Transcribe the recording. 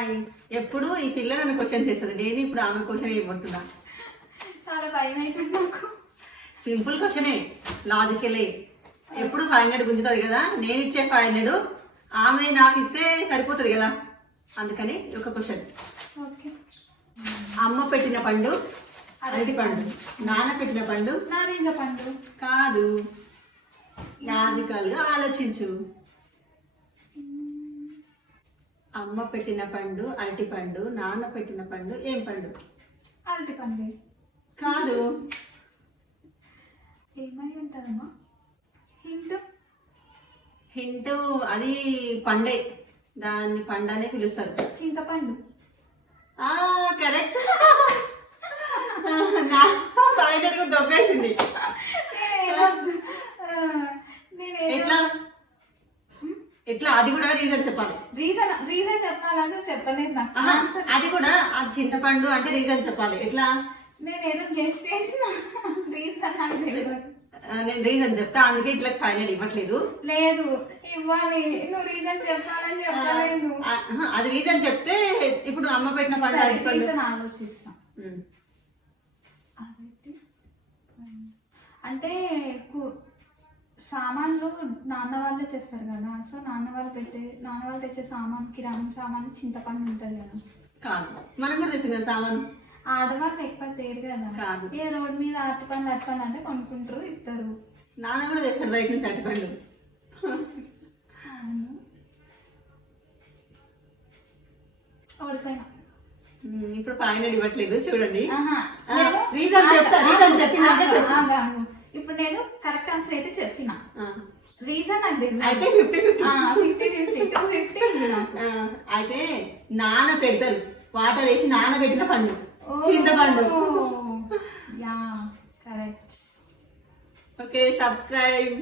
Hi. ఎప్పుడు ఈ పిల్ల నన్ను క్వశ్చన్ చేస్తుంది, నేను ఇప్పుడు ఆమె క్వశ్చన్ ఇవ్వబడుతున్నా. చాలా భయం అవుతుంది నాకు. సింపుల్ క్వశ్చనే, లాజికలే. ఎప్పుడు 500 గుంజుతుంది కదా, నేను ఇచ్చే 500 ఆమె నాకు ఇస్తే సరిపోతుంది కదా, అందుకని ఒక క్వశ్చన్. ఓకే. అమ్మ పెట్టిన పండు అరటి పండు, నాన్న పెట్టిన పండు నారింజ పండు. కాదు, లాజికల్గా ఆలోచించు. అమ్మ పెట్టిన పండు అరటి పండు, నాన్న పెట్టిన పండు ఏం పండు? అరటి పండు. కాదు. ఏమై ఉంటుందమ్మా? హింట్. హింట్, అది పండే, దాన్ని పండు అనే పిలుస్తారు. చింతపండు. కరెక్ట్. నా 500 కూడా దొబ్బేసింది. ఎట్లా ఎట్లా అది కూడా రీజన్ చెప్పాలి. రీజన్ చెప్పాలని చెప్పలేదు నాకు. అది కూడా అది చింతపండు అంటే రీజన్ చెప్పాలి. ఎట్లా? నేను ఏదో గెస్ట్ చేసిన రీజన్ నేను రీజన్ చెప్తా, అందుకే ఇప్పుడు 500 ఇవ్వట్లేదు. లేదు, ఇవ్వాలి. నువ్వు రీజన్ చెప్పాలని చెప్పలేదు. అది రీజన్ చెప్తే ఇప్పుడు అమ్మ పెట్టిన పండు అరటి పండు ఆలోచిస్తాం. అంటే సామాన్లు నాన్న వాళ్ళే తెస్తారు కదా, సో నాన్న వాళ్ళు తెచ్చే సామాన్, కిరాణం సామాన్ చింతపండు ఉంటుంది కదా. కాదు, మనం కూడా తెచ్చింది కదా సామాను. ఆడవాళ్ళు ఎక్కువ తేరు కదా. కాదు, ఏ రోడ్ మీద అరటిపండు అంటే కొనుక్కుంటారు, ఇస్తారు. నాన్న కూడా తెస్తాడు బయట నుంచి అరటిపండు. ఓడిపోయినా. ఇప్పుడు 500 ఇవ్వట్లేదు, చూడండి. రీజన్ చెప్పినాక ఇప్పుడు నేను కరెక్ట్ ఆన్సర్ అయితే చెప్పిన. రీజన్ అది అయితే 50-50 అయితే నాన్న పెడతారు, వాటర్ వేసి నానబెట్టిన పండు చింతపండు. Yeah correct. Okay, subscribe.